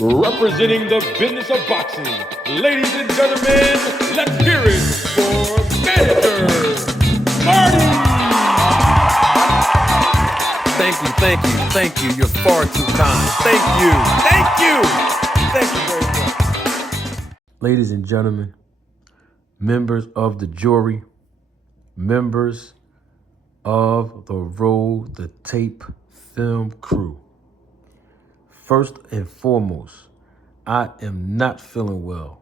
representing the business of boxing. Ladies and gentlemen, let's hear it for manager Marty. Thank you. You're far too kind. Thank you very much. Ladies and gentlemen, members of the jury, members of the Roll the Tape film crew. First and foremost, I am not feeling well.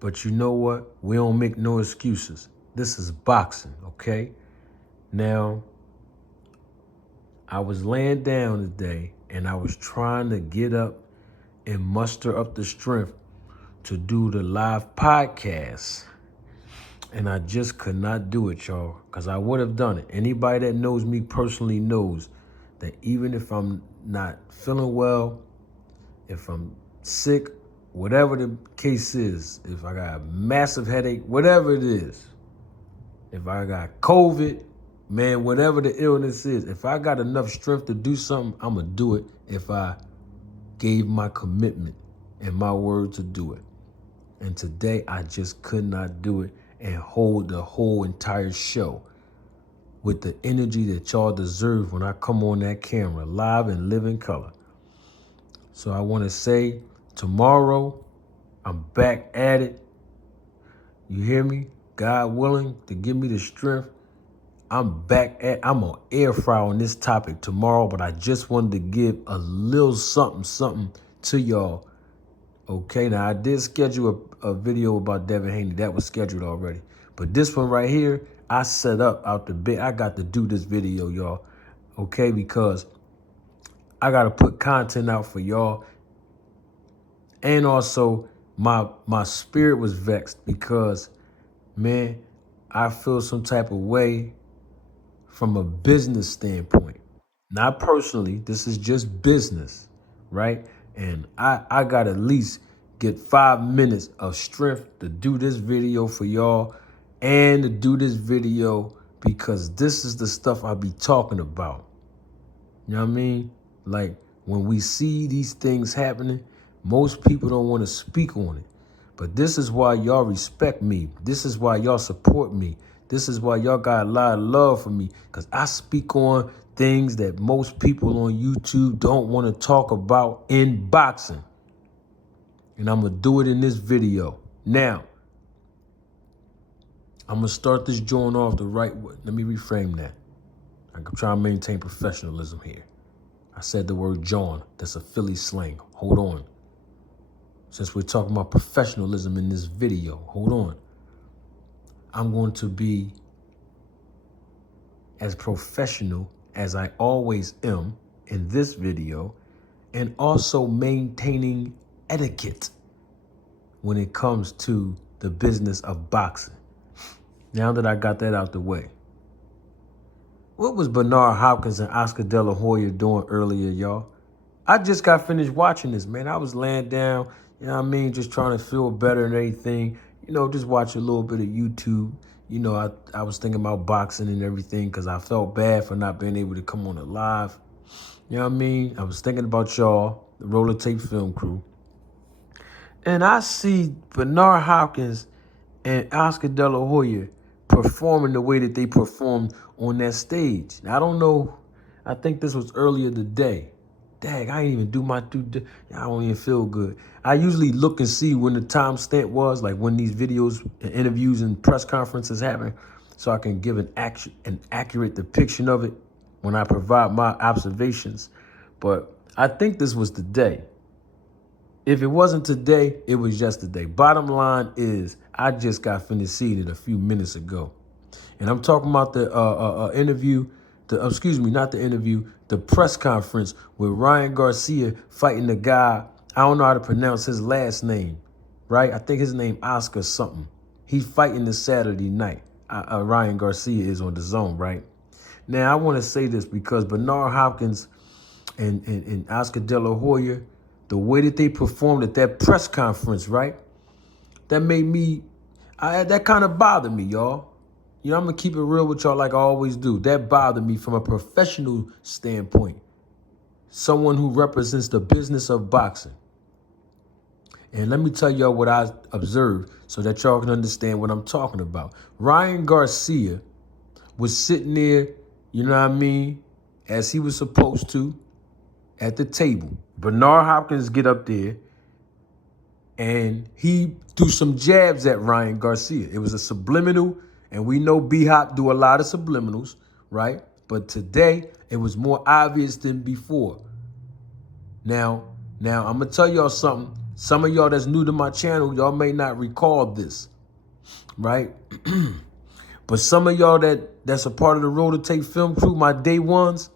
But you know what? We don't make no excuses. This is boxing, okay? Now, I was laying down today and I was trying to get up and muster up the strength to do the live podcast. And I just could not do it, y'all, because I would have done it. Anybody that knows me personally knows that even if I'm not feeling well, if I'm sick, whatever the case is, if I got a massive headache, whatever it is, if I got COVID, man, whatever the illness is, if I got enough strength to do something, I'm going to do it if I gave my commitment and my word to do it. And today, I just could not do it and hold the whole entire show with the energy that y'all deserve when I come on that camera, live and live in color. So I want to say, tomorrow, I'm back at it. You hear me? God willing to give me the strength. I'm on air fry on this topic tomorrow, but I just wanted to give a little something to y'all. Okay, now I did schedule a video about Devin Haney. That was scheduled already. But this one right here, I set up out the bed. I got to do this video, y'all. Okay, because I got to put content out for y'all. And also, my spirit was vexed because, man, I feel some type of way from a business standpoint. Not personally, this is just business, right? And I got to at least get 5 minutes of strength to do this video for y'all and to do this video because this is the stuff I be talking about. You know what I mean? Like when we see these things happening, most people don't want to speak on it. But this is why y'all respect me. This is why y'all support me. This is why y'all got a lot of love for me because I speak on things that most people on YouTube don't want to talk about in boxing. And I'm going to do it in this video. Now, I'm going to start this joint off the right way. Let me reframe that. I'm trying to maintain professionalism here. I said the word John. That's a Philly slang. Hold on. Since we're talking about professionalism in this video, hold on. I'm going to be as professional as I always am in this video and also maintaining etiquette when it comes to the business of boxing. Now that I got that out the way, what was Bernard Hopkins and Oscar De La Hoya doing earlier, y'all? I just got finished watching this, man. I was laying down, you know what I mean, just trying to feel better and everything. You know, just watch a little bit of YouTube. You know, I was thinking about boxing and everything because I felt bad for not being able to come on it live. You know what I mean? I was thinking about y'all, the Roll the Tape film crew. And I see Bernard Hopkins and Oscar De La Hoya performing the way that they performed on that stage. Now, I don't know. I think this was earlier today. Dang, I ain't even do my I don't even feel good. I usually look and see when the timestamp was, like when these videos, interviews, and press conferences happen, so I can give an accurate depiction of it when I provide my observations. But I think this was today. If it wasn't today, it was yesterday. Bottom line is, I just got finished seeing it a few minutes ago. And I'm talking about the interview, the press conference with Ryan Garcia fighting the guy, I don't know how to pronounce his last name, right? I think his name Oscar something. He's fighting this Saturday night. Ryan Garcia is on the zone, right? Now, I want to say this because Bernard Hopkins and Oscar De La Hoya, the way that they performed at that press conference, right? That made me, that kind of bothered me, y'all. You know, I'm going to keep it real with y'all like I always do. That bothered me from a professional standpoint. Someone who represents the business of boxing. And let me tell y'all what I observed so that y'all can understand what I'm talking about. Ryan Garcia was sitting there, you know what I mean, as he was supposed to, at the table. Bernard Hopkins get up there and he threw some jabs at Ryan Garcia. It was a subliminal, and we know B-Hop do a lot of subliminals, right? But today, it was more obvious than before. Now, I'm going to tell y'all something. Some of y'all that's new to my channel, y'all may not recall this, right? But some of y'all that's a part of the Road to Take film crew, my day ones,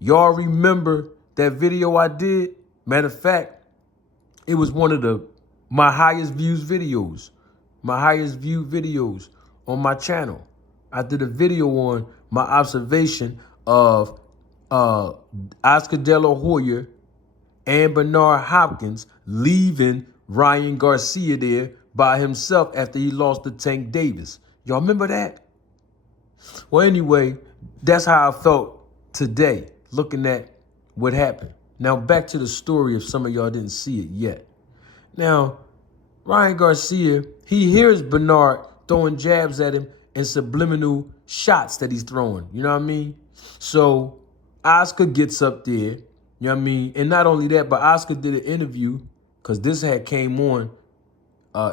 y'all remember that video I did? Matter of fact, it was one of my highest viewed videos on my channel. I did a video on my observation of Oscar De La Hoya and Bernard Hopkins leaving Ryan Garcia there by himself after he lost to Tank Davis. Y'all remember that? Well, anyway, that's how I felt today, looking at what happened. Now, back to the story if some of y'all didn't see it yet. Now, Ryan Garcia, he hears Bernard throwing jabs at him and subliminal shots that he's throwing. You know what I mean? So Oscar gets up there, you know what I mean? And not only that, but Oscar did an interview, because this had came on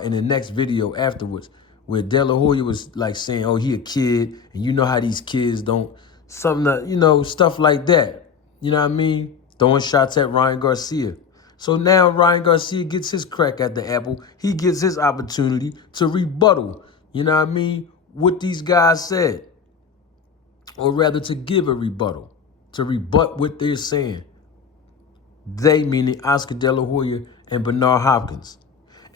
in the next video afterwards, where De La Hoya was like saying, oh, he a kid, and you know how these kids don't, something that, you know, stuff like that. You know what I mean? Throwing shots at Ryan Garcia. So now Ryan Garcia gets his crack at the apple. He gets his opportunity to rebuttal, you know what I mean, what these guys said. Or rather to give a rebuttal, to rebut what they're saying. They, meaning Oscar De La Hoya and Bernard Hopkins.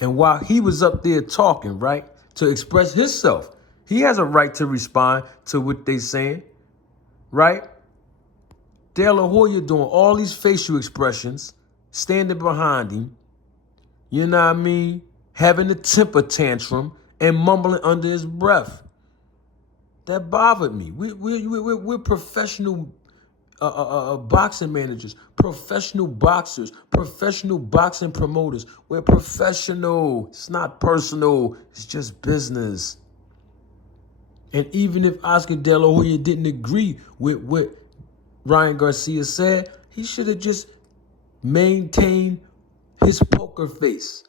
And while he was up there talking, right, to express himself, he has a right to respond to what they're saying, right? De La Hoya doing all these facial expressions, standing behind him, you know what I mean, having a temper tantrum and mumbling under his breath. That bothered me. We're professional boxing managers, professional boxers, professional boxing promoters. We're professional. It's not personal. It's just business. And even if Oscar De La Hoya didn't agree with what Ryan Garcia said, he should have just maintained his poker face.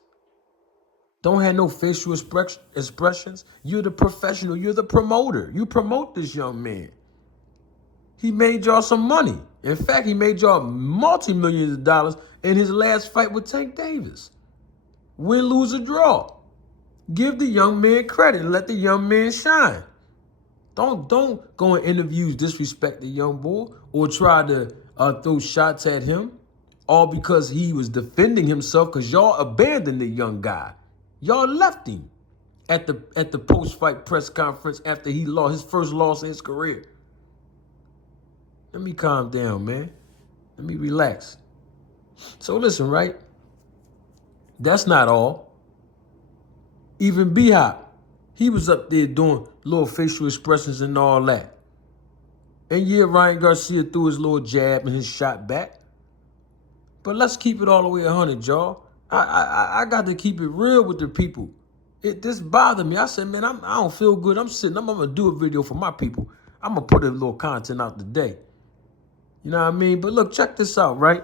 Don't have no facial expressions. You're the professional. You're the promoter. You promote this young man. He made y'all some money. In fact, he made y'all multi-millions of dollars in his last fight with Tank Davis. Win, lose, or draw. Give the young man credit and let the young man shine. Don't go in interviews, disrespect the young boy or try to throw shots at him, all because he was defending himself, because y'all abandoned the young guy. Y'all left him at the post-fight press conference after he lost his first loss in his career. Let me calm down, man. Let me relax. So listen, right? That's not all. Even B-Hop, he was up there doing little facial expressions and all that. And yeah, Ryan Garcia threw his little jab and his shot back. But let's keep it all the way 100, y'all. I got to keep it real with the people. This bothered me. I said, man, I don't feel good. I'm going to do a video for my people. I'm going to put a little content out today. You know what I mean? But look, check this out, right?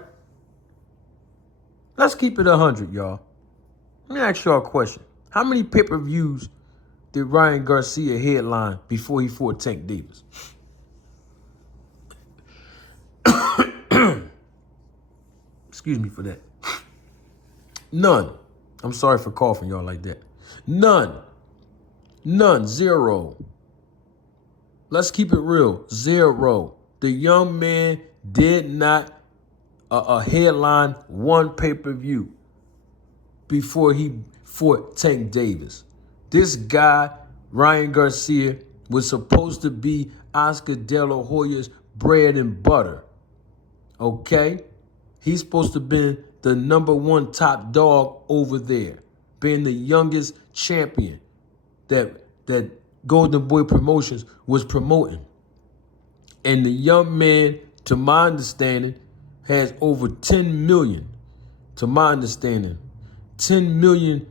Let's keep it 100, y'all. Let me ask y'all a question. How many pay-per-views did Ryan Garcia headline before he fought Tank Davis? Excuse me for that. None. I'm sorry for coughing y'all like that. None. None. Zero. Let's keep it real. Zero. The young man did not headline one pay-per-view before he fought Tank Davis. This guy, Ryan Garcia, was supposed to be Oscar De La Hoya's bread and butter. Okay? He's supposed to be the #1 top dog over there, being the youngest champion that Golden Boy Promotions was promoting. And the young man, to my understanding, has over 10 million, to my understanding, 10 million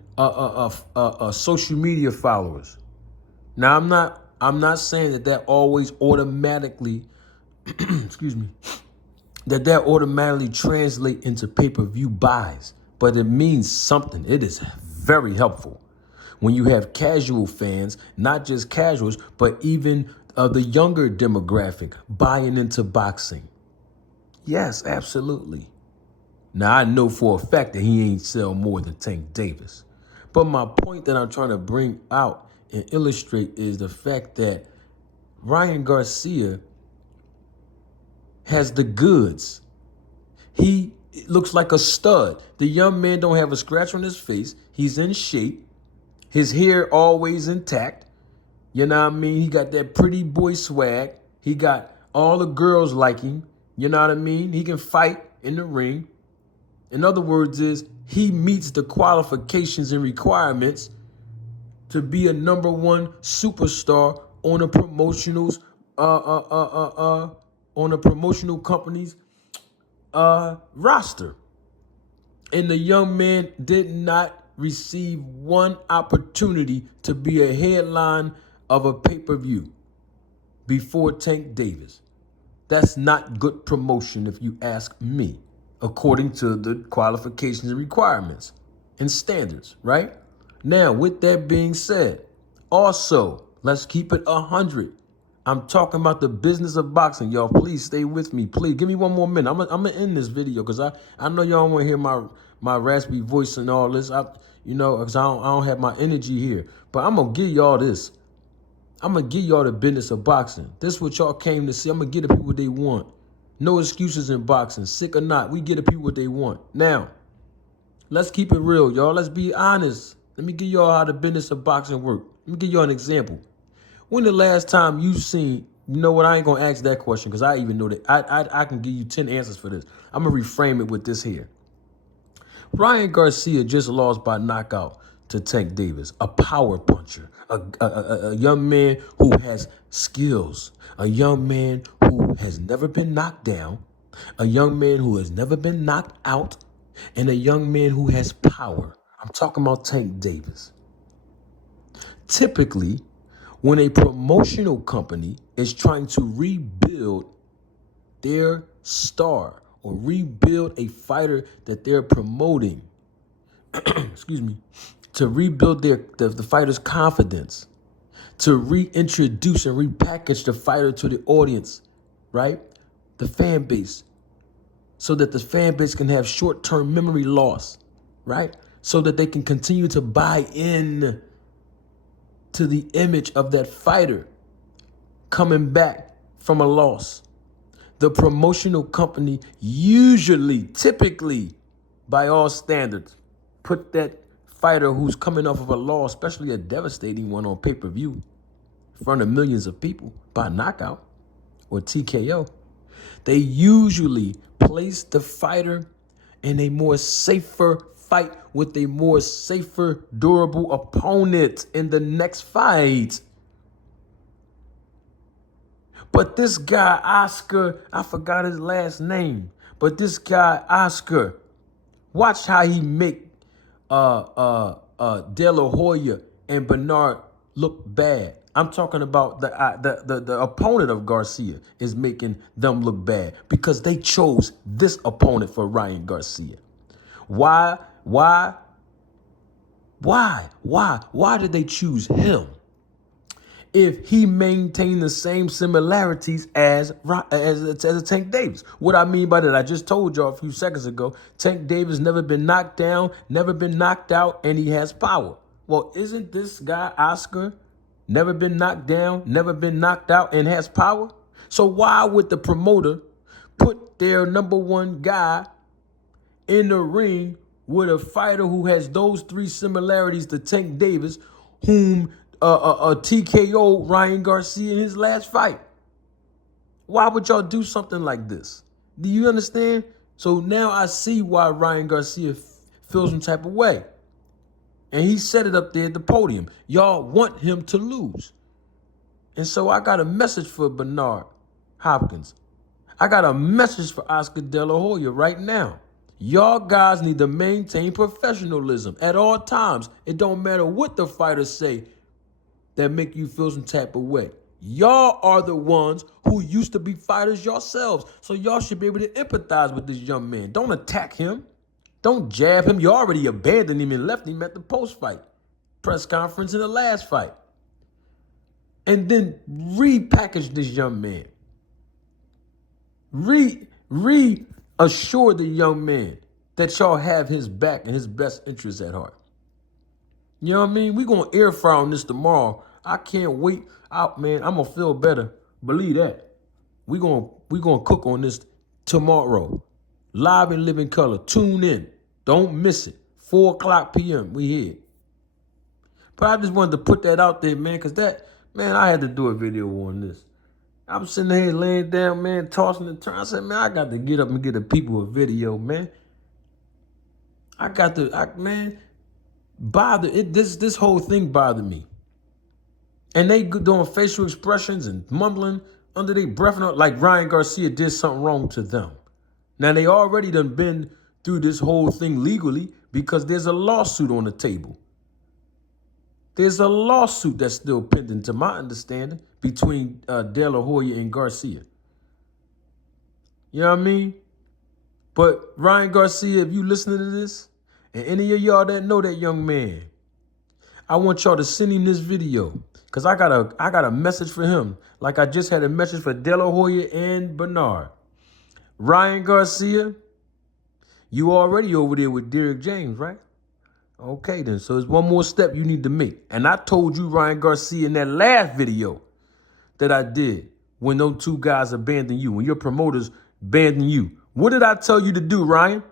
social media followers. Now I'm not saying that always automatically excuse me, that automatically translate into pay-per-view buys, but it means something. It is very helpful when you have casual fans, not just casuals, but even the younger demographic buying into boxing. Yes, absolutely. Now, I know for a fact that he ain't sell more than Tank Davis. But my point that I'm trying to bring out and illustrate is the fact that Ryan Garcia has the goods. He looks like a stud. The young man don't have a scratch on his face. He's in shape. His hair always intact. You know what I mean? He got that pretty boy swag. He got all the girls like him. You know what I mean? He can fight in the ring. In other words, he meets the qualifications and requirements to be a number one superstar on a promotionals on a promotional company's roster. And the young man did not receive one opportunity to be a headline of a pay-per-view before Tank Davis. That's not good promotion if you ask me, according to the qualifications and requirements and standards, right? Now, with that being said, also, let's keep it 100. I'm talking about the business of boxing. Y'all, please stay with me. Please, give me one more minute. I'm gonna end this video because I know y'all want to hear my raspy voice and all this. Because I don't have my energy here. But I'm going to give y'all this. I'm going to give y'all the business of boxing. This is what y'all came to see. I'm going to give the people what they want. No excuses in boxing. Sick or not, we give the people what they want. Now, let's keep it real, y'all. Let's be honest. Let me give y'all how the business of boxing work. Let me give y'all an example. When the last time you seen, you know what, I ain't going to ask that question because I even know that. I can give you 10 answers for this. I'm going to reframe it with this here. Ryan Garcia just lost by knockout to Tank Davis, a power puncher, a young man who has skills, a young man who has never been knocked down, a young man who has never been knocked out, and a young man who has power. I'm talking about Tank Davis. Typically, when a promotional company is trying to rebuild their star or rebuild a fighter that they're promoting, excuse me, to rebuild the fighter's confidence, to reintroduce and repackage the fighter to the audience, right? The fan base, so that the fan base can have short-term memory loss, right? So that they can continue to buy in to the image of that fighter coming back from a loss. The promotional company usually, typically, by all standards, put that fighter who's coming off of a loss, especially a devastating one on pay-per-view, in front of millions of people by knockout or TKO. They usually place the fighter in a more safer fight with a more safer, durable opponent in the next fight. But this guy, Oscar, I forgot his last name, but this guy, Oscar, watch how he make De La Hoya and Bernard look bad. I'm talking about the opponent of Garcia is making them look bad because they chose this opponent for Ryan Garcia. Why did they choose him? If he maintained the same similarities as a Tank Davis. What I mean by that, I just told y'all a few seconds ago, Tank Davis never been knocked down, never been knocked out, and he has power. Well, isn't this guy, Oscar, never been knocked down, never been knocked out, and has power? So why would the promoter put their number one guy in the ring with a fighter who has those three similarities to Tank Davis, whom TKO Ryan Garcia in his last fight? Why would y'all do something like this? Do you understand? So now I see why Ryan Garcia feels some type of way. And he said it up there at the podium. Y'all want him to lose. And so I got a message for Bernard Hopkins. I got a message for Oscar De La Hoya right now. Y'all guys need to maintain professionalism at all times. It don't matter what the fighters say that make you feel some type of way. Y'all are the ones who used to be fighters yourselves. So y'all should be able to empathize with this young man. Don't attack him. Don't jab him. You already abandoned him and left him at the post-fight press conference in the last fight. And then repackage this young man. Reassure the young man that y'all have his back and his best interests at heart. You know what I mean? We're going to air fry on this tomorrow. I can't wait out, man. I'm going to feel better. Believe that. We're gonna cook on this tomorrow. Live in living color. Tune in. Don't miss it. 4 o'clock p.m. We here. But I just wanted to put that out there, man, because I had to do a video on this. I'm sitting there laying down, man, tossing and turning. I said, man, I got to get up and get the people a video, man. This whole thing bothered me. And they doing facial expressions and mumbling under their breath, like Ryan Garcia did something wrong to them. Now, they already done been through this whole thing legally because there's a lawsuit on the table. There's a lawsuit that's still pending, to my understanding, between De La Hoya and Garcia. You know what I mean? But Ryan Garcia, if you listening to this, and any of y'all that know that young man, I want y'all to send him this video. Because I got a message for him. Like I just had a message for De La Hoya and Bernard. Ryan Garcia, you already over there with Derrick James, right? Okay, then. So there's one more step you need to make. And I told you, Ryan Garcia, in that last video that I did, when those two guys abandoned you, when your promoters abandoned you. What did I tell you to do, Ryan?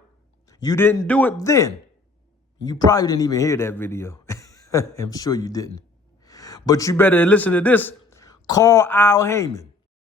You didn't do it then. You probably didn't even hear that video. I'm sure you didn't. But you better listen to this. Call Al Heyman.